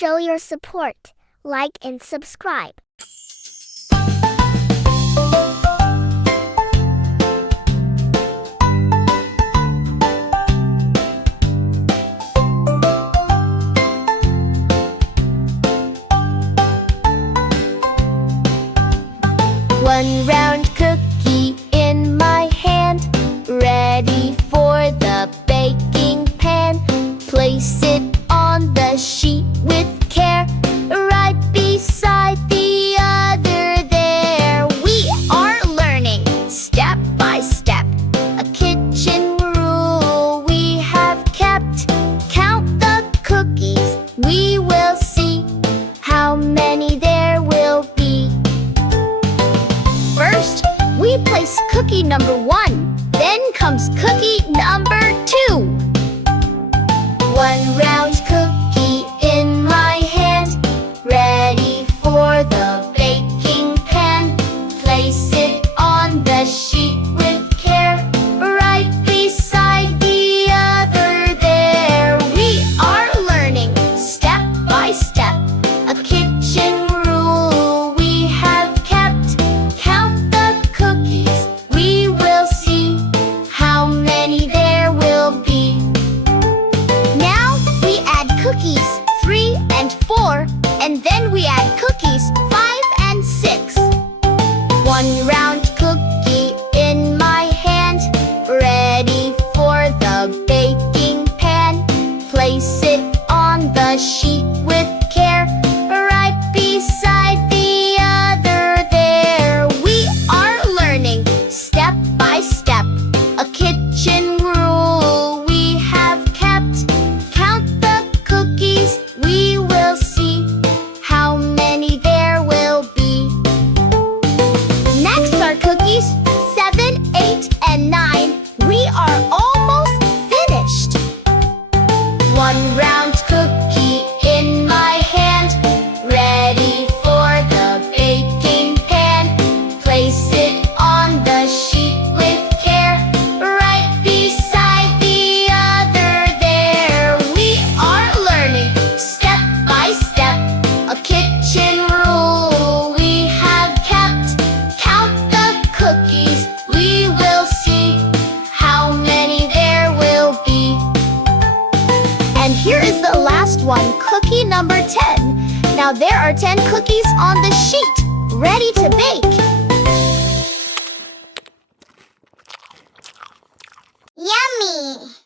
show your support. Like and subscribe. One round cookie in my hand, ready for the baking pan. Place it on the sheet with care, right beside the other there. We are learning step by step, a kitchen rule we have kept. Count the cookies, we will see how many there will be. First, we place cookie number 1. Then comes cookie number 2. One round cookie in my hand, ready for the baking pan. Place it on the sheet with care, right beside the other there. We are learning step by step, a kitchen rule we have kept. Count the cookies, we will see how many there will be. Now we add cookies 3 and 4, and then we add cookies 5 and 6. One round cookie in my hand, ready for the baking pan. Place it on the sheet with care, right beside the other there. We are learning step by step, a kitchen rule we have kept. Count the cookies, we will see how many there will be. Next are cookies 7, 8, and 9. We are almost finished. One round cookie in my hand, ready for the baking pan. Place it on the sheet with care, right beside the other there. We are learning step by step, a kitchen rule we have kept. Count the cookies, we will see how many there will be. And here is the last one, cookie number 10. Now there are 10 cookies on the sheet, ready to bake. Yummy!